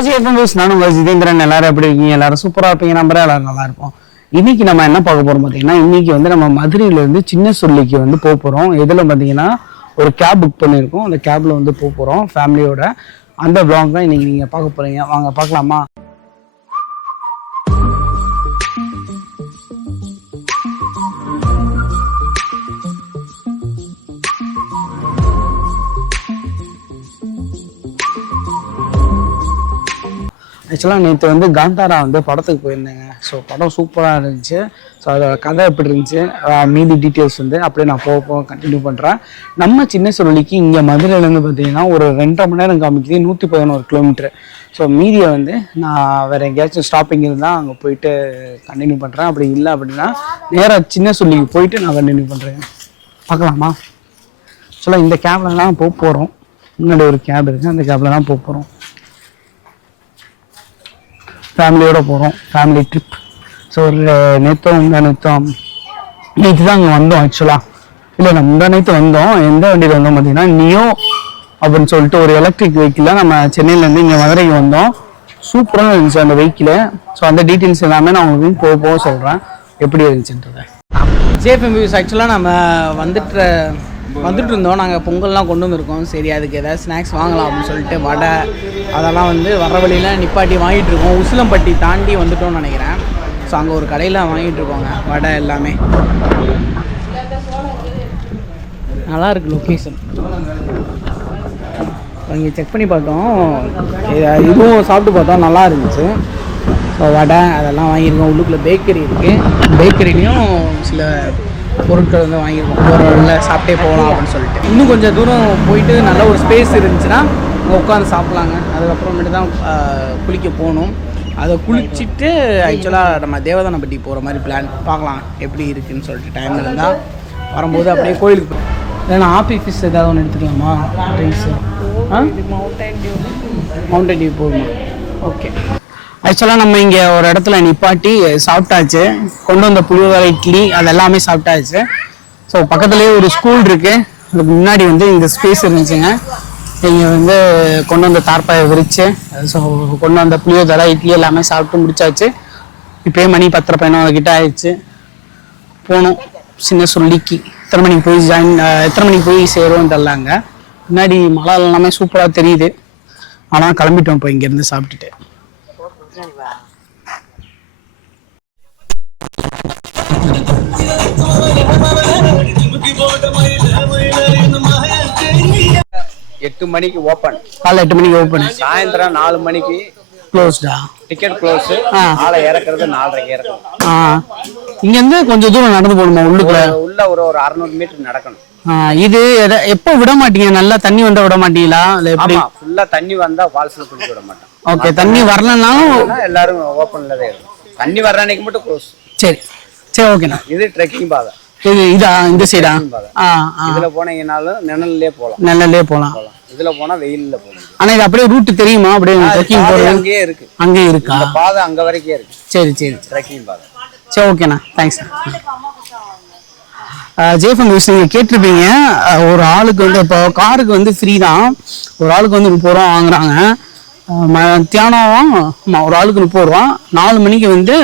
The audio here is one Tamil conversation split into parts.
ஹலோ ஜிஎஃப்எம் வியூஸ் நானும் உங்கள் ஜிதேந்திரன் எல்லாரும் எப்படி இருக்கீங்க? எல்லாரும் சூப்பராக இருப்பீங்க. நம்புறேன் எல்லாரும் நல்லா இருப்போம். இன்னைக்கு நம்ம என்ன பார்க்க போறோம் பார்த்தீங்கன்னா இன்னைக்கு வந்து நம்ம மதுரையில இருந்து சின்ன சொல்லிக்கு வந்து போக போகிறோம் இதில் பார்த்தீங்கன்னா ஒரு கேப் புக் பண்ணியிருக்கோம். அந்த கேப்ல வந்து போக போகிறோம் ஃபேமிலியோட அந்த பிளாக் தான் இன்னைக்கு நீங்கள் பார்க்க போறீங்க. வாங்க பார்க்கலாமா? ஆக்சுவலாக நேற்று வந்து காந்தாரா வந்து படத்துக்கு போயிருந்தேங்க. ஸோ படம் சூப்பராக இருந்துச்சு. ஸோ அதோட கதை எப்படி இருந்துச்சு மீதி டீட்டெயில்ஸ் வந்து அப்படியே நான் போக போக கண்டினியூ பண்ணுறேன் நம்ம சின்ன சுருளிக்கு இங்கே மதுரையிலேருந்து பார்த்தீங்கன்னா ஒரு ரெண்டரை மணி நேரம் காமிக்குது நூற்றி பதினோரு கிலோமீட்டர் ஸோ மீதியை வந்து நான் வேறு எங்கேயாச்சும் ஸ்டாப்பிங் இருந்தால் அங்கே போயிட்டு கண்டினியூ பண்ணுறேன் அப்படி இல்லை அப்படின்னா நேராக சின்ன சுருளிக்கு போயிட்டு நான் கண்டினியூ பண்ணுறேன் பார்க்கலாமா? ஆக்சுவலாக இந்த கேபில் தான் போக போகிறோம் முன்னாடி ஒரு கேப் இருக்குது அந்த கேபில் தான் போக போகிறோம் ஃபேமிலியோடு போகிறோம் ஃபேமிலி ட்ரிப் ஸோ ஒரு நேற்று இந்த நேற்றம் நேற்று தான் அங்கே வந்தோம் ஆக்சுவலாக இல்லை நம்ம இந்த நேற்று வந்தோம். எந்த வண்டியில் வந்தோம் பார்த்தீங்கன்னா நியோ அப்படின்னு சொல்லிட்டு ஒரு எலக்ட்ரிக் வெஹிக்கிளில் நம்ம சென்னையிலேருந்து இங்கே மதுரைக்கு வந்தோம். சூப்பராக இருந்துச்சு அந்த வெஹிக்கிளை ஸோ அந்த டீட்டெயில்ஸ் எல்லாமே நான் உங்களுக்கு போக போக சொல்கிறேன் எப்படி இருந்துச்சுன்றதை. ஜேஎஃப்எம் வியூஸ் ஆக்சுவலாக நம்ம வந்துட்டு வந்துட்டு இருந்தோம் நாங்கள் பொங்கல்லாம் கொண்டு வந்திருக்கோம். சரி அதுக்கு ஏதாவது ஸ்நாக்ஸ் வாங்கலாம் அப்படின்னு சொல்லிட்டு வடை அதெல்லாம் வந்து வர வழியில் நிப்பாட்டி வாங்கிட்டு இருக்கோம். உசிலம்பட்டி தாண்டி வந்துட்டோம்னு நினைக்கிறேன். ஸோ அங்கே ஒரு கடையில் வாங்கிட்டு இருக்கோங்க. வடை எல்லாமே. நல்லா இருக்கு லொக்கேஷன் இங்கே செக் பண்ணி பார்த்தோம். இதுவும் சாப்பிட்டு பார்த்தோம் நல்லா இருந்துச்சு. ஸோ வடை அதெல்லாம் வாங்கியிருக்கோம். உள்ளுக்குள்ளே பேக்கரி இருக்குது பேக்கரிலையும் சில பொருட்கள் வந்து வாங்கியிருக்கோம். ஒரு வழியில் சாப்பிட்டே போகலாம் அப்படின்னு சொல்லிட்டு. இன்னும் கொஞ்சம் தூரம் போயிட்டு நல்ல ஒரு ஸ்பேஸ் இருந்துச்சுன்னா அங்கே உட்காந்து சாப்பிட்லாங்க. அதுக்கப்புறமேட்டு தான் குளிக்க போகணும். அதை குளிச்சுட்டு ஆக்சுவலாக நம்ம தேவதானப்பட்டி போகிற மாதிரி பிளான் பார்க்கலாம் எப்படி இருக்குன்னு சொல்லிட்டு டைம் இருந்தால் வரும்போது அப்படியே கோயிலுக்கு போய் இல்லைன்னா ஆப்பி ஃபிஷ் ஏதாவது ஒன்று எடுத்துக்கலாமா? ட்ரிங்க்ஸு மவுண்டன் டியூ போகுமா? ஓகே ஆக்சுவலாக நம்ம இங்கே ஒரு இடத்துல நிப்பாட்டி சாப்பிட்டாச்சு. கொண்டு வந்த புளியோதரை இட்லி அது எல்லாமே சாப்பிட்டாச்சு. ஸோ பக்கத்துலேயே ஒரு ஸ்கூல் இருக்குது அதுக்கு முன்னாடி வந்து இந்த ஸ்பேஸ் இருந்துச்சுங்க. இங்கே வந்து கொண்டு வந்த தார்ப்பாயை விரித்து ஸோ கொண்டு வந்த புளியோதரை இட்லி எல்லாமே சாப்பிட்டு முடிச்சாச்சு. இப்போயே மணி பத்தரை பதினோரு கிட்ட ஆயிடுச்சு. போனோம். சின்ன சொல்லிக்கு. எத்தனை மணிக்கு போய் ஜாயின் எத்தனை மணிக்கு போய் சேருவோம் தெரிலாங்க முன்னாடி மழை எல்லாமே சூப்பராக தெரியுது. ஆனால் கிளம்பிட்டோம் இப்போ இங்கேருந்து சாப்பிட்டுட்டு. எட்டு மணிக்கு ஓப்பன் காலைல எட்டு மணிக்கு ஓப்பன் சாயந்தரம் நாலு மணிக்கு க்ளோஸ்டா டிக்கெட் க்ளோஸ் ஆ. ஆளை இறக்குறது நாலரைக்கு இறக்கணும். ஆ. இங்கேருந்து கொஞ்சம் தூரம் நடந்து போகணுமா உள்ளுக்குள்ள? உள்ள ஒரு ஒரு அறுநூறு மீட்டர் நடக்கணும். இது எப்போ விட மாட்டீங்க? நல்லா தண்ணி வந்தா விட மாட்டீங்களா? இல்லை எப்படி? ஃபுல்லா தண்ணி வந்தா ஃபால்ஸ்ல குளிக்க விட மாட்டோம் ஓகே தண்ணி வரலனாலும் எல்லாரும் ஓப்பன்ல தான் இருக்கும். தண்ணி வர்ற அன்னைக்கு மட்டும் க்ளோஸ் சரி. சரி ஓகேண்ணா இது ட்ரெக்கிங் பாதை. இது இதா இந்த சைடா இதுல போனீங்கனாலும் நிழல்லே போலாம் போகலாம். போலாம் இதுல போனா வெயில்ல போகணும் ஆனா இது அப்படியே ரூட் தெரியுமா? அப்படியே ட்ரெக்கிங் பாதை போகிறது அங்கேயே இருக்கு. அங்கேயே இருக்கா? பாதை அங்க வரைக்கும் இருக்கு. சரி சரி. ட்ரெக்கிங் பாதை. சரி ஓகேண்ணா தேங்க்ஸ் ஜேஃபம் நியூஸ் நீங்கள் கேட்டிருப்பீங்க. ஒரு ஆளுக்கு வந்து இப்போ காருக்கு வந்து ஃப்ரீ தான். ஒரு ஆளுக்கு வந்து முப்பது ரூபா வாங்குறாங்க. அஹ், மத்தியானம் ஒரு ஆளுக்கு முப்பது ரூபா. நாலு மணிக்கு வந்து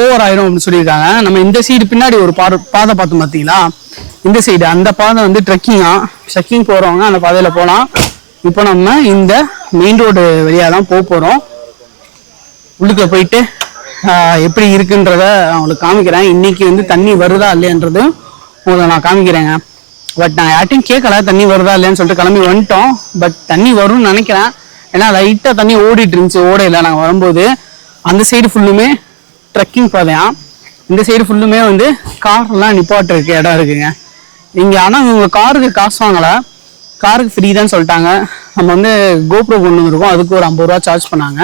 ஓவர் ஆயிரும் அப்படின்னு சொல்லியிருக்காங்க. நம்ம இந்த சைடு பின்னாடி ஒரு பாரு பாதை பார்த்தோம் பார்த்தீங்களா? இந்த சைடு அந்த பாதை வந்து ட்ரெக்கிங்காக ட்ரெக்கிங் போகிறவங்க அந்த பாதையில் போகலாம். இப்போ நம்ம இந்த மெயின் ரோடு வழியாக தான் போக போகிறோம் உள்ளுக்க போயிட்டு எப்படி இருக்குன்றத அவங்களுக்கு காமிக்கிறேன். இன்னைக்கு வந்து தண்ணி வருதா இல்லையன்றது உங்களுக்கு நான் காமிக்கிறேங்க. பட் நான் யார்ட்டையும் கேட்கல தண்ணி வருதா இல்லையான்னு சொல்லிட்டு கிளம்பி வந்துட்டோம். பட் தண்ணி வரும்னு நினைக்கிறேன். ஏன்னா லைட்டாக தண்ணி ஓடிட்டு இருந்துச்சு ஓடையில் நாங்கள் வரும்போது. அந்த சைடு ஃபுல்லுமே ட்ரெக்கிங் பாதையா. இந்த சைடு ஃபுல்லுமே வந்து கார்லாம் நிப்பாட்டுறதுக்கு இடம் இருக்குங்க. இங்கே ஆனால் இவங்க காருக்கு காசு வாங்கலை. காருக்கு ஃப்ரீ தான் சொல்லிட்டாங்க. நம்ம வந்து கோப்ரோ கொண்டு வந்திருக்கோம். அதுக்கு ஒரு ஐம்பது ரூபா சார்ஜ் பண்ணாங்க.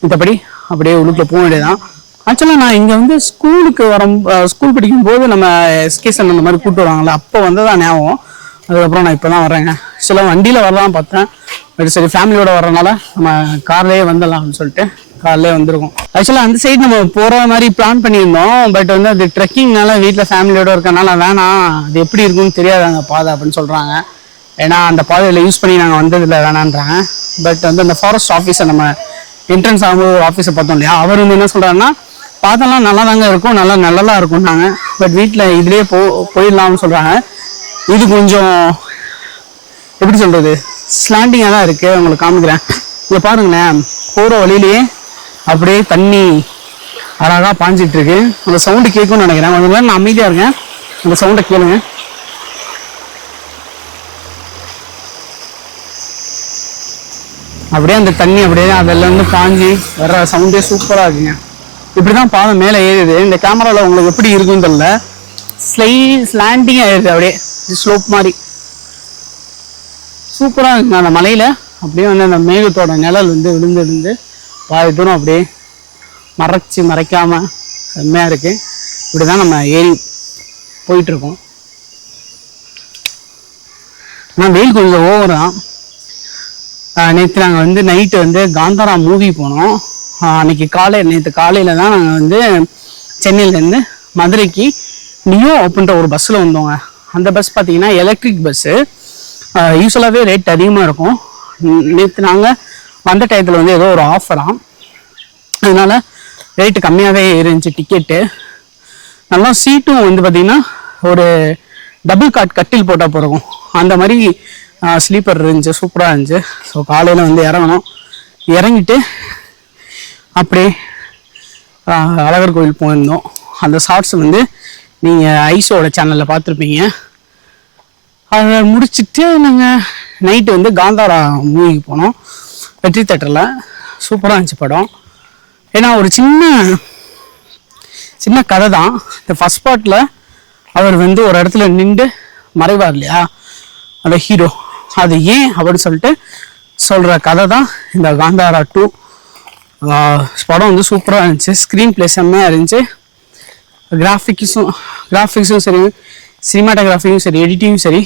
மற்றபடி அப்படியே உள்ளுக்குள்ளே போக வேண்டியதான் ஆக்சுவலாக நான் இங்கே வந்து ஸ்கூலுக்கு வர ஸ்கூல் படிக்கும் போது நம்ம எஸ்கேசன் அந்த மாதிரி கூப்பிட்டு வருவாங்கல்ல அப்போ வந்ததான் ஞாபகம். அதுக்கப்புறம் நான் இப்போ தான் வரேங்க சில வண்டியில் வரலாம் பார்த்தேன். பட் சரி ஃபேமிலியோட வர்றதுனால நம்ம கார்லேயே வந்துடலாம்னு சொல்லிட்டு கார்லேயே வந்திருக்கோம். ஆக்சுவலாக அந்த சைடு நம்ம போகிற மாதிரி பிளான் பண்ணியிருந்தோம். பட் வந்து அது ட்ரெக்கிங்னால வீட்டில் ஃபேமிலியோட இருக்கனால வேணாம். அது எப்படி இருக்குன்னு தெரியாது அந்த பாதை அப்படின்னு சொல்கிறாங்க ஏன்னா அந்த பாதையில் யூஸ் பண்ணி நாங்கள் வந்ததில் வேணான்றாங்க. பட் வந்து அந்த ஃபாரஸ்ட் ஆஃபீஸை நம்ம என்ட்ரன்ஸ் ஆகும்போது ஒரு ஆஃபீஸை பார்த்தோம் இல்லையா? அவர் வந்து என்ன சொல்கிறாருன்னா பார்த்தெல்லாம் நல்லா தாங்க இருக்கும் நல்லா நல்லா இருக்கும்னாங்க. பட் வீட்டில் இதுலேயே போ போயிடலாம்னு சொல்கிறாங்க இது கொஞ்சம் எப்படி சொல்கிறது ஸ்லாண்டிங்காக தான் இருக்குது உங்களுக்கு காமிக்கிறேன். இங்கே பாருங்களேன் போகிற வழியிலேயே அப்படியே தண்ணி அழகாக பாஞ்சிட்டு இருக்கு அந்த சவுண்டு கேட்கும்னு நினைக்கிறேன். கொஞ்சம் நேரம் நான் அமைதியாக இருக்கேன் அந்த சவுண்டை கேளுங்க. அப்படியே அந்த தண்ணி அப்படியே அதில் வந்து பாஞ்சி வர்ற சவுண்டே சூப்பராக இருக்குங்க. இப்படி தான் பாதம் மேலே ஏறுது. இந்த கேமராவில் உங்களுக்கு எப்படி இருக்குன்னு தெரியல. ஸ்லை ஸ்லாண்டிங்காக ஏறுது அப்படியே. ஸ்லோப் மாதிரி. சூப்பராக இருக்குங்க. அந்த மலையில் அப்படியே வந்து அந்த மேகத்தோட நிழல் வந்து விழுந்து விழுந்து பாதி தூரம் அப்படியே மறைச்சி மறைக்காம செம்மையாக இருக்கு. இப்படி தான் நம்ம ஏறி போயிட்டுருக்கோம். ஆனால் வெயில் கொஞ்சம் ஓவர். தான் நேற்று நாங்கள் வந்து நைட்டு வந்து காந்தாரா மூவி போனோம். அன்னைக்கு காலை நேற்று காலையில் தான் நாங்கள் வந்து சென்னையிலேருந்து மதுரைக்கு நியூ அப்படின்ற ஒரு பஸ்ஸில் வந்தோங்க. அந்த பஸ் பார்த்தீங்கன்னா எலக்ட்ரிக் பஸ்ஸு யூஸ்வலாகவே ரேட் அதிகமாக இருக்கும். நேற்று நாங்கள் வந்த டயத்தில் வந்து ஏதோ ஒரு ஆஃபராம் அதனால ரேட்டு கம்மியாகவே இருந்துச்சு டிக்கெட்டு நல்லா சீட்டும் வந்து பார்த்திங்கன்னா ஒரு டபுள் காட் கட்டில் போட்டால் போகிறோம் அந்த மாதிரி ஸ்லீப்பர் இருந்துச்சு. சூப்பராக இருந்துச்சு. ஸோ காலையில் வந்து இறங்கணும். இறங்கிட்டு அப்படியே அழகர் கோயில் போயிருந்தோம். அந்த ஷார்ட்ஸ் வந்து நீங்கள் ஐஸோட சேனலில் பார்த்துருப்பீங்க. அதை முடிச்சுட்டு நாங்கள் நைட்டு வந்து காந்தாரா மூவிக்கு போனோம். வெற்றி தேட்டரில் சூப்பராக இருந்துச்சு படம். ஏன்னா ஒரு சின்ன சின்ன கதை தான். இந்த ஃபஸ்ட் பார்ட்டில் அவர் வந்து ஒரு இடத்துல நின்று மறைவார் இல்லையா? அந்த ஹீரோ அது ஏன் அப்படின்னு சொல்லிட்டு சொல்கிற கதை தான் இந்த காந்தாரா டூ படம் வந்து சூப்பராக இருந்துச்சு. ஸ்க்ரீன் பிளே செம்மையாக இருந்துச்சு. கிராஃபிக்ஸும் கிராஃபிக்ஸும் சரி சினிமாட்டோகிராஃபியும் சரி எடிட்டிங்கும் சரி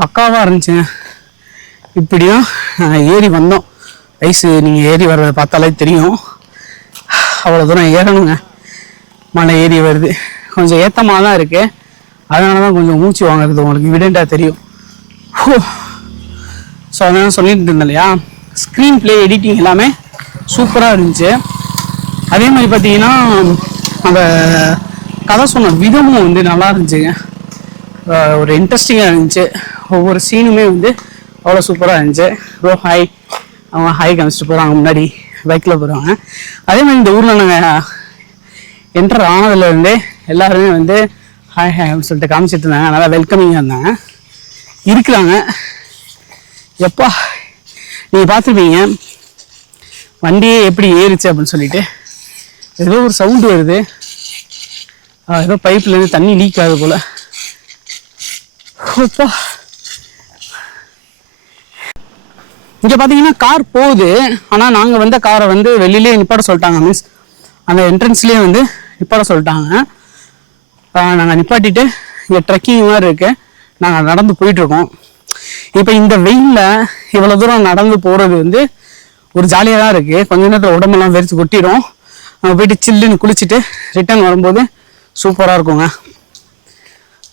பக்காவாக இருந்துச்சுங்க இப்படியும் ஏறி வந்தோம். ஐஸு நீங்கள் ஏறி வர்றதை பார்த்தாலே தெரியும். அவ்வளோ தூரம் ஏறணுங்க. மலை ஏறி வருது. கொஞ்சம் ஏத்தமாக தான் இருக்கு. அதனால தான் கொஞ்சம் மூச்சு வாங்குறது உங்களுக்கு விடண்டாக தெரியும். ஸோ அதான் சொல்லிட்டு இருந்தேன் இல்லையா? ஸ்க்ரீன் ப்ளே எடிட்டிங் எல்லாமே சூப்பராக இருந்துச்சு. அதே மாதிரி பார்த்தீங்கன்னா அந்த கதை சொன்ன விதமும் வந்து நல்லா இருந்துச்சுங்க ஒரு இன்ட்ரெஸ்டிங்காக இருந்துச்சு. ஒவ்வொரு சீனுமே வந்து அவ்வளோ சூப்பராக இருந்துச்சு. ரோ ஹாய் அவங்க ஹாய் காமிச்சிட்டு போகிறாங்க முன்னாடி பைக்கில் போகிறாங்க அதே மாதிரி இந்த ஊரில் நாங்கள் என்டர் ஆனதுலேருந்தே எல்லாருமே வந்து ஹாய் ஹாய் அப்படின்னு சொல்லிட்டு காமிச்சிட்டு இருந்தாங்க. நல்லா வெல்கமிங்காக இருந்தாங்க. இருக்கிறாங்க. எப்பா நீங்கள் பார்த்துருப்பீங்க. வண்டியே எப்படி ஏறிச்சு அப்படின்னு சொல்லிட்டு ஏதோ ஒரு சவுண்டு வருது. ஏதோ பைப்லேருந்து தண்ணி லீக் ஆகுது போல். அப்பா. இங்கே பார்த்தீங்கன்னா கார் போகுது. ஆனால் நாங்கள் வந்த காரை வந்து வெளியிலே நிப்பாட சொல்லிட்டாங்க மீன்ஸ் அந்த என்ட்ரன்ஸ்லேயே வந்து நிப்பாட சொல்லிட்டாங்க. நாங்கள் நிப்பாட்டிட்டு இங்கே ட்ரெக்கிங் மாதிரி இருக்கு. நாங்கள் நடந்து போயிட்டுருக்கோம் இப்போ இந்த வெயிலில் இவ்வளோ தூரம் நடந்து போகிறது வந்து ஒரு ஜாலியாக தான் இருக்குது கொஞ்ச நேரத்தில் உடம்பெல்லாம் வெறிச்சு கொட்டிடும் அங்கே போயிட்டு சில்லுன்னு குளிச்சுட்டு ரிட்டர்ன் வரும்போது சூப்பராக இருக்குங்க.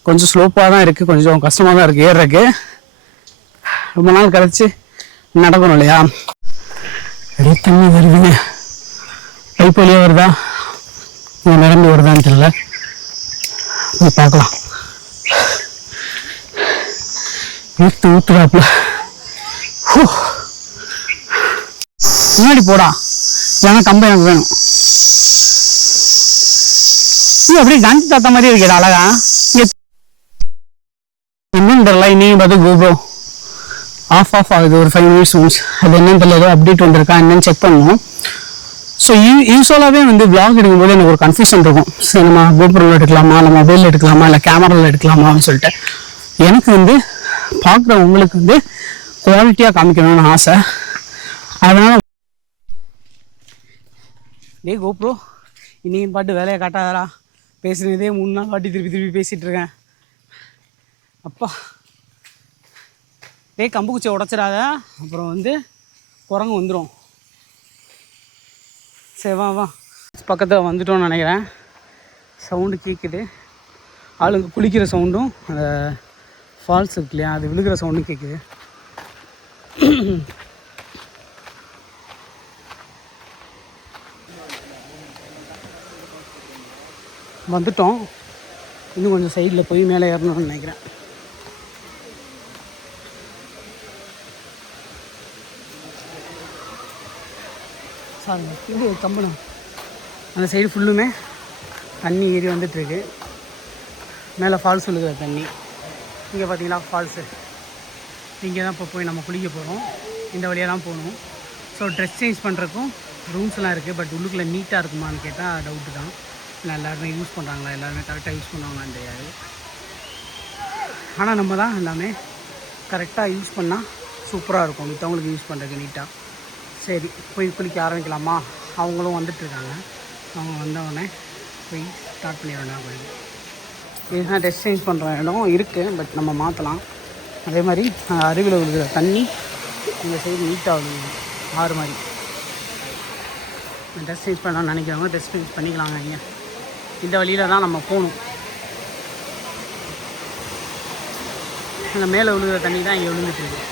கொஞ்சம் ஸ்லோப்பாக தான் இருக்குது கொஞ்சம் கஷ்டமாக தான் இருக்குது ஏறுறதுக்கு. ரொம்ப நாள் கழிச்சு நடக்கணும் இல்லையா? அப்படியே தண்ணி வருதுங்க. பைப் வழியாக வருதா? இல்லை நிரம்பி வருதான்னு தெரியல. போய் பார்க்கலாம். ஊற்று ஊற்றுறாப்புல முன்னாடி போடா. இல்லைன்னா கம்பு எனக்கு வேணும். இது அப்படியே காந்தி தாத்தா மாதிரி இருக்கிற அழகா. இங்க என்னன்னு தெரியல நீங்க பார்த்து கோப்ரோ ஆஃப் ஆஃப் ஆகுது ஒரு ஃபைவ் மினிட்ஸ் ஒன்ஸ் அது என்னன்னு தெரியல ஏதோ அப்டேட் வந்திருக்கா என்னன்னு செக் பண்ணணும் ஸோ யூ யூஸ்வலாகவே வந்து vlog எடுக்கும்போது எனக்கு ஒரு கன்ஃபியூஷன் இருக்கும். சரி நம்ம கோபுரில் எடுக்கலாமா இல்லை மொபைலில் எடுக்கலாமா இல்லை கேமராவில் எடுக்கலாமான்னு சொல்லிட்டு. எனக்கு வந்து பார்க்குற உங்களுக்கு வந்து குவாலிட்டியாக காமிக்கணும்னு ஆசை. அதனால் டேய் கோப்ரோ இன்றைக்கும் பாட்டு வேலையை காட்டாதரா பேசுனதே மூணு நாள் வாட்டி திருப்பி திருப்பி பேசிகிட்டு இருக்கேன். அப்பா. டேய் கம்பு குச்சியை உடச்சிடாத. அப்புறம் வந்து குரங்கு வந்துடும் சரி வா வா. பக்கத்தில் வந்துட்டோம்னு நினைக்கிறேன். சவுண்டு கேட்குது ஆளுங்க குளிக்கிற சவுண்டும் அந்த ஃபால்ஸ் இருக்கு இல்லையா அது விழுகிற சவுண்டும் கேட்குது வந்துட்டோம். இன்னும் கொஞ்சம் சைடில் போய் மேலே ஏறணும்னு நினைக்கிறேன். சாரி இது கம்பளம். அந்த சைடு ஃபுல்லுமே தண்ணி ஏறி வந்துட்டுருக்கு. மேலே ஃபால்ஸ் விழுகிற தண்ணி. இங்கே பார்த்தீங்களா ஃபால்ஸு இங்கே தான் இப்போ போய் நம்ம குளிக்க போகிறோம் இந்த வழியாக தான் போகணும் ஸோ ட்ரெஸ் சேஞ்ச் பண்ணுறக்கும் ரூம்ஸ்லாம் இருக்குது பட் உள்ளுக்குள்ளே நீட்டாக இருக்குமான்னு கேட்டால் டவுட்டு தான். இல்லை எல்லாருமே யூஸ் பண்ணுறாங்களா எல்லாருமே கரெக்டாக யூஸ் பண்ணுவாங்களான்னு தெரியாது. ஆனால் நம்ம தான் எல்லாமே கரெக்டாக யூஸ் பண்ணால் சூப்பராக இருக்கும். மித்தவங்களுக்கு யூஸ் பண்ணுறதுக்கு நீட்டாக சரி போய் குளிக்க ஆரம்பிக்கலாமா? அவங்களும் வந்துட்டுருக்காங்க அவங்க வந்தவுடனே போய் ஸ்டார்ட் பண்ணிட வேண்டாம் கோயில். இதுதான் ட்ரெஸ் சேஞ்ச் பண்ணுற இடம். இருக்குது பட் நம்ம மாற்றலாம் அதே மாதிரி அருவியில் விழுகிற தண்ணி இந்த சைடு நீட்டாக விழுகுது ஆறு மாதிரி ட்ரெஸ் சேஞ்ச் பண்ணலாம்னு நினைக்கிறவங்க ட்ரெஸ் சேஞ்ச் பண்ணிக்கலாங்க ஐயா. இந்த வழியில் தான் நம்ம போகணும். அங்கே மேலே விழுகிற தண்ணி தான் இங்கே விழுந்துட்டு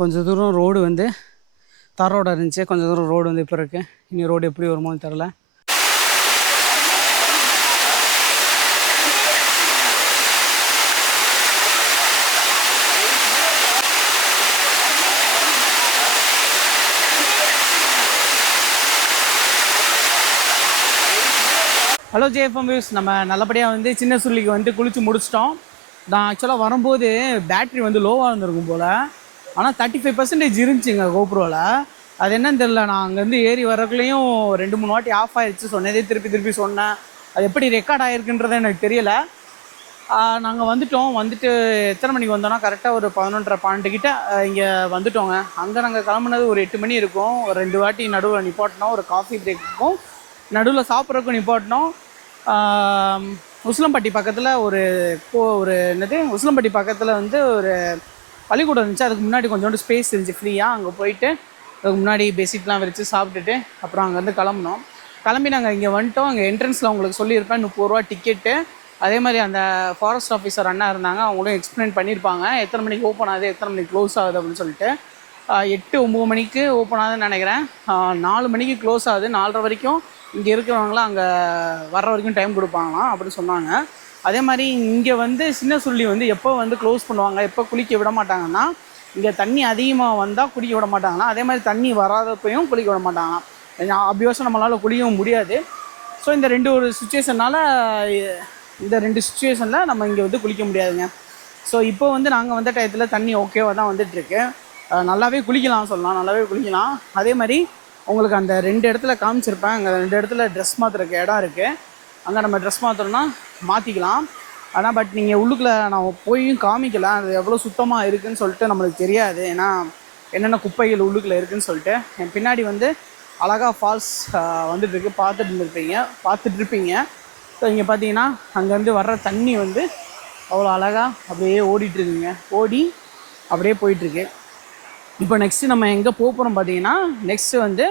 கொஞ்சம் தூரம் ரோடு வந்து தார் ரோடாக இருந்துச்சு. கொஞ்சம் தூரம் ரோடு வந்து இப்போ இருக்குது இனி ரோடு எப்படி வருமோன்னு தெரில ஹலோ ஜேஎஃப்எம் வியூஸ் நம்ம நல்லபடியாக வந்து சின்ன சுள்ளிக்கு வந்து குளித்து முடிச்சிட்டோம். நான் ஆக்சுவலாக வரும்போது பேட்ரி வந்து லோவாக இருந்திருக்கும் போல். ஆனால் தேர்ட்டி ஃபைவ் பர்சன்டேஜ் இருந்துச்சுங்க கோப்ரோவில் அது என்னன்னு தெரில நான் அங்கேருந்து ஏறி வரக்குள்ளேயும் ரெண்டு மூணு வாட்டி ஆஃப் ஆயிடுச்சு சொன்னதே திருப்பி திருப்பி சொன்னேன். அது எப்படி ரெக்கார்ட் ஆகிருக்குன்றது எனக்கு தெரியல. நாங்கள் வந்துட்டோம். வந்துட்டு எத்தனை மணிக்கு வந்தோம்னா கரெக்டாக ஒரு பதினொன்றரை பன்னெண்டுக்கிட்ட இங்கே வந்துட்டோங்க. அங்கே நாங்கள் கிளம்புனது ஒரு எட்டு மணி இருக்கும். ஒரு ரெண்டு வாட்டி நடுவில் நிப்பாட்டினோம். ஒரு காஃபி பிரேக் இருக்கும் நடுவில் சாப்பிட்றதுக்கும் நிப்பாட்டினோம். உசிலம்பட்டி பக்கத்தில் ஒரு கோ ஒரு என்னது உசிலம்பட்டி பக்கத்தில் வந்து ஒரு பள்ளிக்கூடம் இருந்துச்சு. அதுக்கு முன்னாடி கொஞ்சோண்டு ஸ்பேஸ் இருந்துச்சு ஃப்ரீயாக அங்கே போயிட்டு அதுக்கு முன்னாடி பெட்ஷீட்லாம் விரித்து சாப்பிட்டுட்டு அப்புறம் அங்கேருந்து கிளம்புனோம். கிளம்பி நாங்கள் இங்கே வந்துட்டோம். அங்கே என்ட்ரன்ஸில் உங்களுக்கு சொல்லியிருப்பேன். முப்பது ரூபா டிக்கெட்டு அதே மாதிரி அந்த ஃபாரஸ்ட் ஆஃபீஸர் அண்ணா இருந்தாங்க. அவங்களும் எக்ஸ்பிளைன் பண்ணியிருப்பாங்க. எத்தனை மணிக்கு ஓப்பன் ஆகுது எத்தனை மணிக்கு க்ளோஸ் ஆகுது அப்படின்னு சொல்லிட்டு. எட்டு ஒம்பது மணிக்கு ஓப்பன் ஆகுதுன்னு நினைக்கிறேன். நாலு மணிக்கு க்ளோஸ் ஆகுது. நாலரை வரைக்கும் இங்கே இருக்கிறவங்களாம் அங்கே வர்ற வரைக்கும் டைம் கொடுப்பாங்களாம் அப்படின்னு சொன்னாங்க. அதே மாதிரி இங்கே வந்து சின்ன சுள்ளி வந்து எப்போ வந்து க்ளோஸ் பண்ணுவாங்க எப்போ குளிக்க விட மாட்டாங்கன்னா இங்கே தண்ணி அதிகமாக வந்தால் குளிக்க விட மாட்டாங்கன்னா அதே மாதிரி தண்ணி வராதப்பையும் குளிக்க விட மாட்டாங்களாம். அபியோசம் நம்மளால் குளிக்கவும் முடியாது. ஸோ இந்த ரெண்டு ஒரு சுச்சுவேஷனால் இந்த ரெண்டு சுச்சுவேஷனில் நம்ம இங்கே வந்து குளிக்க முடியாதுங்க. ஸோ இப்போ வந்து நாங்கள் வந்த டயத்தில் தண்ணி ஓகேவாக தான் வந்துட்டுருக்கு நல்லாவே குளிக்கலாம் சொல்லலாம் நல்லாவே குளிக்கலாம். அதே மாதிரி உங்களுக்கு அந்த ரெண்டு இடத்துல காமிச்சிருப்பேன். அங்கே ரெண்டு இடத்துல ட்ரெஸ் மாற்றுறக்கு இடம் இருக்குது அங்கே நம்ம ட்ரெஸ் மாற்றுறோன்னா மாற்றிக்கலாம் ஆனால் பட் நீங்கள் உள்ளுக்குள்ளே நான் போயும் காமிக்கல. அது எவ்வளோ சுத்தமாக இருக்குன்னு சொல்லிட்டு நம்மளுக்கு தெரியாது. ஏன்னா என்னென்ன குப்பைகள் உள்ளுக்குள்ளே இருக்குதுன்னு சொல்லிட்டு. என் பின்னாடி வந்து அழகாக ஃபால்ஸ் வந்துட்டுருக்கு பார்த்துட்டு இருந்திருப்பீங்க. பார்த்துட்டு இருப்பீங்க. ஸோ இங்கே பார்த்தீங்கன்னா அங்கேருந்து வர்ற தண்ணி வந்து அவ்வளோ அழகாக அப்படியே ஓடிட்டுருக்குங்க ஓடி அப்படியே போயிட்டுருக்கு இப்போ நெக்ஸ்ட்டு நம்ம எங்கே போக போகிறோம் பார்த்தீங்கன்னா நெக்ஸ்ட்டு வந்து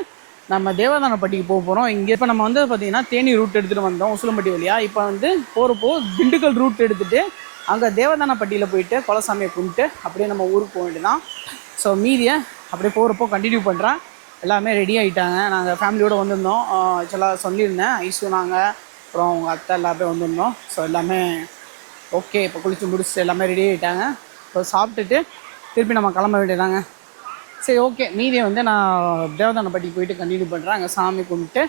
நம்ம தேவதானப்பட்டிக்கு போக போகிறோம் இங்கே இப்போ நம்ம வந்து பார்த்தீங்கன்னா தேனி ரூட் எடுத்துகிட்டு வந்தோம் உசிலம்பட்டி வழியாக இப்போ வந்து போகிறப்போ திண்டுக்கல் ரூட் எடுத்துகிட்டு அங்கே தேவதானப்பட்டியில் போயிட்டு குலசாமியை கும்பிட்டு அப்படியே நம்ம ஊருக்கு போக வேண்டியதான் ஸோ மீதியை அப்படியே போகிறப்போ கண்டினியூ பண்ணுறேன் எல்லாமே ரெடி ஆகிட்டாங்க நாங்கள் ஃபேமிலியோடு வந்திருந்தோம். ஆக்சுவலாக சொல்லியிருந்தேன். ஐசு நாங்கள் அப்புறம் அவங்க அத்தை எல்லாமே வந்திருந்தோம். ஸோ எல்லாமே ஓகே இப்போ குளிச்சு முடிச்சுட்டு எல்லாமே ரெடி ஆகிட்டாங்க ஸோ சாப்பிட்டுட்டு திருப்பி நம்ம கிளம்ப வேண்டியதாங்க சரி ஓகே மீதியை வந்து நான் தேவதானப்பட்டி போயிட்டு கண்டினியூ பண்ணுறேன் அங்கே சாமி கும்பிட்டு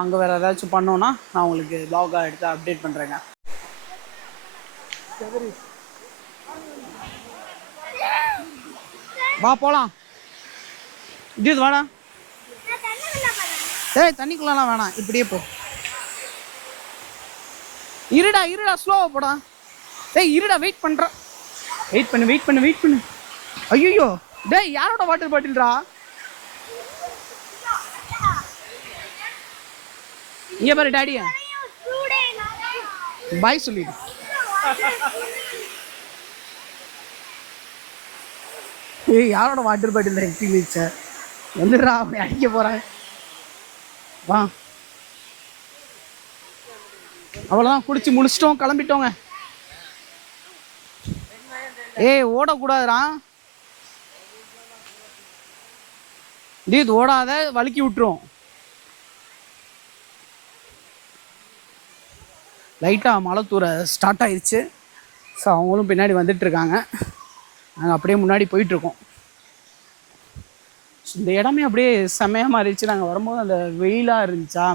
அங்கே வேறு ஏதாச்சும் பண்ணோன்னா நான் உங்களுக்கு ப்ளாகாக எடுத்து அப்டேட் பண்ணுறேங்க வா போகலாம் இது வாடா. ஏய் தண்ணிக்குள்ளலாம் வேணாம். இப்படியே போ. இருடா இருடா ஸ்லோவாக போடா. ஏய் இருடா வெயிட் பண்ற வெயிட் பண்ணு வெயிட் பண்ணு வெயிட் பண்ணு. ஐயோ டேய் யாரோட வாட்டர் பாட்டில்டா இங்க பாரு டாடியா பாய் சொல்லி ஏய் யாரோட வாட்டர் பாட்டில் எட்டி வச்ச வந்துடுறா அவன் அடிக்க போறேன். வா. அவ்வளோதான் குடிச்சு முடிச்சிட்டோம் கிளம்பிட்டோங்க. ஏய் ஓடக்கூடாதுடா. டேய் ஓடாத வழுக்கி விட்டுரும். லைட்டாக மழை தூர ஸ்டார்ட் ஆயிடுச்சு ஸோ அவங்களும் பின்னாடி வந்துட்டு இருக்காங்க. நாங்கள் அப்படியே முன்னாடி போயிட்டுருக்கோம். இந்த இடமே அப்படியே செம்மையாக மாறிடுச்சு. நாங்கள் வரும்போது அந்த வெயிலாக இருந்துச்சா?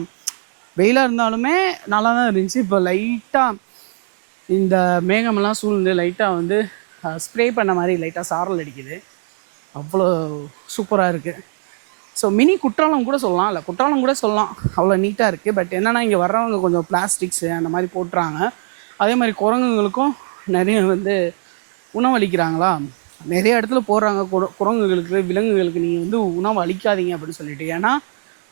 வெயிலாக இருந்தாலுமே நல்லா தான் இருந்துச்சு. இப்போ லைட்டாக இந்த மேகமெல்லாம் சூழ்ந்து லைட்டாக வந்து ஸ்ப்ரே பண்ண மாதிரி லைட்டாக சாரல் அடிக்குது. அவ்வளோ சூப்பராக இருக்குது ஸோ மினி குற்றாலம் கூட சொல்லலாம். இல்லை குற்றாலம் கூட சொல்லலாம். அவ்வளோ நீட்டாக இருக்குது பட் என்னென்னா இங்கே வர்றவங்க கொஞ்சம் பிளாஸ்டிக்ஸு அந்த மாதிரி போட்டுறாங்க. அதே மாதிரி குரங்குங்களுக்கும் நிறைய வந்து உணவளிக்கிறாங்களா? நிறைய இடத்துல போடுறாங்க. குர- குரங்குகளுக்கு விலங்குகளுக்கு நீங்கள் வந்து உணவு அளிக்காதீங்க அப்படின்னு சொல்லிட்டு. ஏன்னா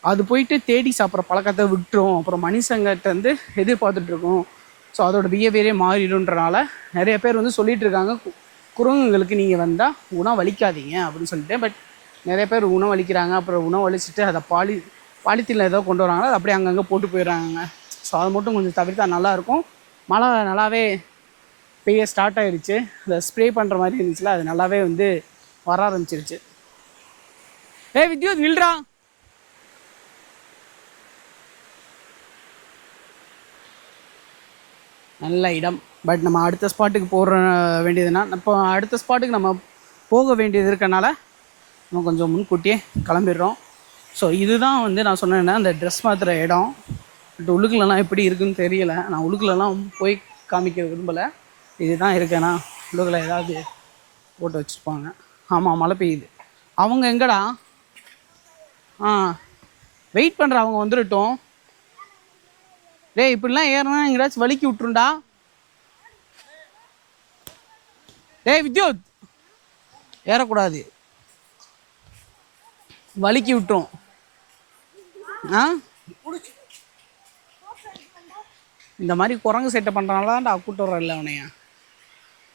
அது போயிட்டு தேடி சாப்பிட்ற பழக்கத்தை விட்டுரும். அப்புறம் மனுஷங்கிட்ட வந்து எதிர்பார்த்துட்ருக்கோம் ஸோ அதோட பிஹேவியரே மாறிடும்ன்றனால நிறைய பேர் வந்து சொல்லிகிட்டு இருக்காங்க. கு- குரங்குங்களுக்கு நீங்கள் வந்தால் உணவு அளிக்காதீங்க அப்படின்னு சொல்லிட்டு. பட் நிறைய பேர் உணவு அளிக்கிறாங்க அப்புறம் உணவு அளிச்சுட்டு அதை பாலி பாலித்தீனில் ஏதோ கொண்டு வராங்களோ அதை அப்படியே அங்கங்கே போட்டு போயிடுறாங்க ஸோ அதை மட்டும் கொஞ்சம் தவிர்த்தா நல்லாயிருக்கும். மழை நல்லாவே பெய்ய ஸ்டார்ட் ஆகிடுச்சு அதை ஸ்ப்ரே பண்ணுற மாதிரி இருந்துச்சுல அது நல்லாவே வந்து வர ஆரம்பிச்சிருச்சு. ஏ வித்யோ நில்றா. நல்ல இடம். பட் நம்ம அடுத்த ஸ்பாட்டுக்கு போகிற வேண்டியதுன்னா இப்போ அடுத்த ஸ்பாட்டுக்கு நம்ம போக வேண்டியது இருக்கனால நம்ம கொஞ்சம் முன்கூட்டியே கிளம்பிடுறோம். ஸோ இதுதான் வந்து நான் சொன்னேன்னா அந்த ட்ரெஸ் மாற்றுற இடம். பட் உள்ளுக்குள்ளலாம் எப்படி இருக்குன்னு தெரியல. நான் உள்ளுக்குள்ளலாம் போய் காமிக்க விரும்பலை. இதுதான் இருக்கேனா? உள்ளுக்குள்ள ஏதாவது போட்டு வச்சுருப்பாங்க. ஆமாம் மழை பெய்யுது. அவங்க எங்கடா? ஆ வெயிட் பண்ணுற அவங்க வந்துடட்டும் டேய் இப்படிலாம் ஏறினா எங்கேயாச்சும் வலிக்கி விட்ருண்டா டேய் வித்யோத்! ஏறக்கூடாது. வலிக்கி விட்டுரும். ஆ? இந்த மாதிரி குரங்கு செட்டை பண்ணுறனால தான்டா கூட்டு வர்றல உனைய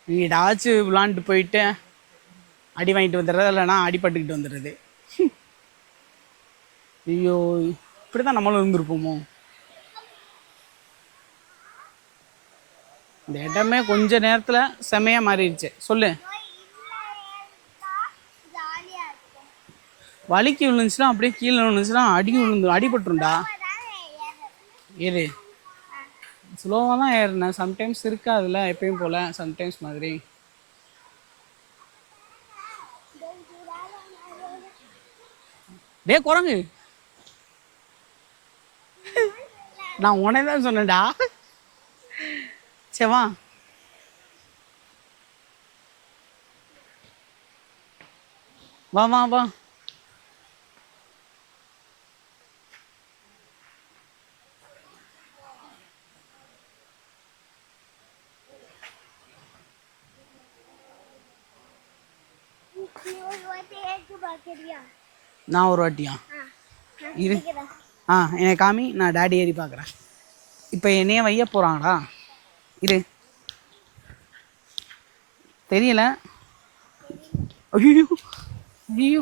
நீ ஏதாச்சும் விளாண்டு போயிட்டு அடி வாங்கிட்டு வந்துடுறது இல்லைனா அடிபட்டுக்கிட்டு வந்துடுறது. ஐயோ இப்படி தான் நம்மளும் இருந்திருப்போமோ? இந்த இடமே கொஞ்ச நேரத்தில் செமையாக மாறிடுச்சு. சொல்லு. வலிக்கு விழுந்துச்சுன்னா அப்படியே கீழே விழுந்துச்சுன்னா அடி விழுந்து அடிபட்டுருண்டா ஏறு ஸ்லோவாக தான் ஏறினேன் சம்டைம்ஸ் இருக்காதுல்ல எப்பயும் போல். சம்டைம்ஸ் மாதிரி. டே குரங்கு. நான் உனே தான் சொன்னேன்டா. சேவா வா வா வா வா நான் ஒரு வாட்டியா? இரு. ஆ என்னை காமி நான் டாடி ஏறி பார்க்குறேன் இப்போ என்னைய வைய போகிறாங்களா இரு. தெரியல. ஐயோ. ஐயோ.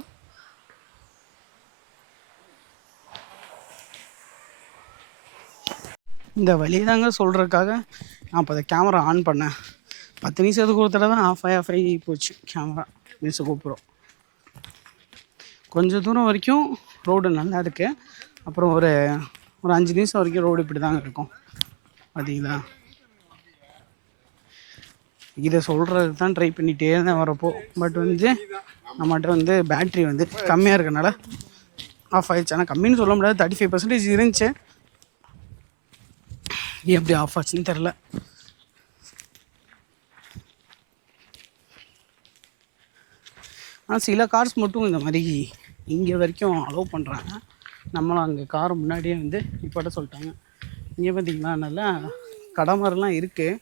இந்த வழியை தாங்க சொல்கிறதுக்காக நான் இப்போ அதை கேமரா ஆன் பண்ணேன். பத்து நிமிஷத்துக்கு ஒரு தடவை ஆஃப் ஆகி ஆஃப் ஆகி போச்சு. கேமரா நிமிஷம் கூப்பிடும் கொஞ்சம் தூரம் வரைக்கும் ரோடு நல்லா இருக்கு. அப்புறம் ஒரு ஒரு அஞ்சு நிமிஷம் வரைக்கும் ரோடு இப்படி தாங்க இருக்கும். பார்த்தீங்களா இதை சொல்கிறது தான் ட்ரை பண்ணிகிட்டே தான் வரப்போ. பட் வந்து நம்மகிட்ட வந்து பேட்ரி வந்து கம்மியாக இருக்கனால ஆஃப் ஆயிடுச்சு. ஆனால் கம்மின்னு சொல்ல முடியாது. தேர்ட்டி ஃபைவ் பர்சன்டேஜ் இருந்துச்சு எப்படி ஆஃப் ஆச்சுன்னு தெரில ஆனால் சில கார்ஸ் மட்டும் இந்த மாதிரி இங்கே வரைக்கும் அலோவ் பண்ணுறாங்க நம்மளும் அங்கே கார் முன்னாடியே வந்து இப்போட்ட சொல்லிட்டாங்க. இங்கே பார்த்தீங்களா நல்லா கடை மாதிரிலாம் இருக்குது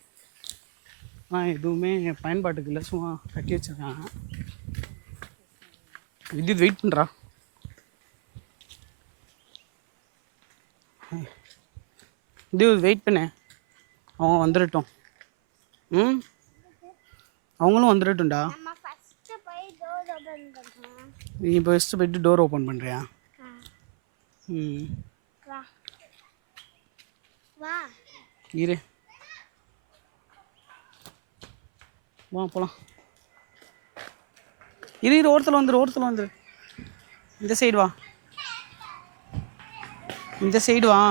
ஆனால் எதுவுமே பயன்பாட்டுக்கு இல்லை. சும்மா கட்டி வச்சுருக்காங்க. வித்யுத் வெயிட் பண்ணுறா வித்யுத் வெயிட் பண்ணு. அவங்க வந்துடட்டும் ம்? அவங்களும் வந்துடட்டும்டா நம்ம ஃபர்ஸ்ட் போய் டோர் ஓபன் பண்ணுவோம் நீ இப்போ ஃபஸ்ட்டு போயிட்டு டோர் ஓப்பன் பண்ணுறியா ம். இரு. வா போகலாம் இரு இரு ஓரத்தில் வந்துரு ஓரத்தில் வந்துரு. இந்த சைடு வா. இந்த சைடு வா.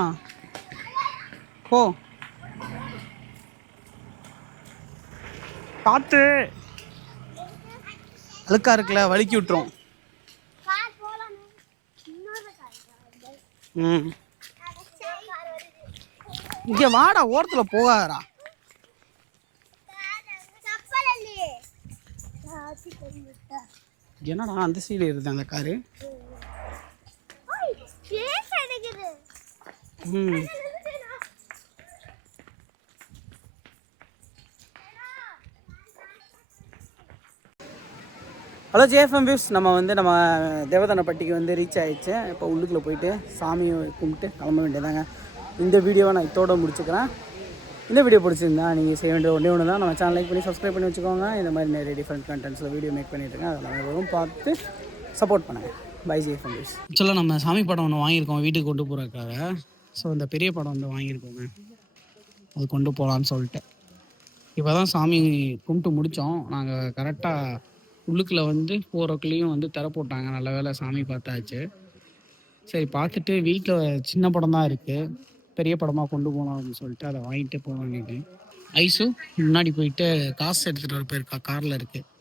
போ. பார்த்து அழுக்கா இருக்குல்ல வலிக்கி விட்டுரும் கார் போலாம் இன்னொரு கார் ம். இங்கே வாடா ஓரத்தில் போகாதடா. என்னடா அந்த சைடு இருக்குது அந்த காரு ம். ஹலோ ஜேஎஃப்எம் வியூஸ் நம்ம வந்து நம்ம தேவதானப்பட்டிக்கு வந்து ரீச் ஆகிடுச்சு இப்போ உள்ளுக்குள்ளே போயிட்டு சாமியை கும்பிட்டு கிளம்ப வேண்டியதாங்க. இந்த வீடியோவை நான் இதோட முடிச்சுக்கிறேன். இந்த வீடியோ பிடிச்சிருந்தா நீங்கள் செய்ய வேண்டிய ஒன்றே ஒன்று தான். நம்ம சேனல் லைக் பண்ணி சப்ஸ்கிரைப் பண்ணி வச்சுக்கோங்க. இந்த மாதிரி நிறைய டிஃப்ரெண்ட் கண்டென்ட்ஸில் வீடியோ மேக் பண்ணிட்டு இருக்கேன். அதெல்லாம் வெறும் பார்த்து சப்போர்ட் பண்ணுங்கள் பை ஜேஎஃப்எம் வியூஸ் ஆக்சுவலாக நம்ம சாமி படம் ஒன்று வாங்கியிருக்கோம். வீட்டுக்கு கொண்டு போகிறதுக்காக ஸோ இந்த பெரிய படம் வந்து வாங்கியிருக்கோங்க. அது கொண்டு போகலான்னு சொல்லிட்டு. இப்போ தான் சாமி கும்பிட்டு முடித்தோம் நாங்கள் கரெக்டாக உள்ளுக்குள்ளே வந்து போகிறக்குள்ளேயும் வந்து திற போட்டாங்க. நல்ல வேளை சாமி பார்த்தாச்சு. சரி பார்த்துட்டு வீட்டில் சின்ன படம் தான் இருக்குது பெரிய படமாக கொண்டு போகலாம் அப்படின்னு சொல்லிட்டு அதை வாங்கிட்டு போக ஐசு முன்னாடி போயிட்டு காசு எடுத்துகிட்டு வர போயிருக்கா? காரில் இருக்குது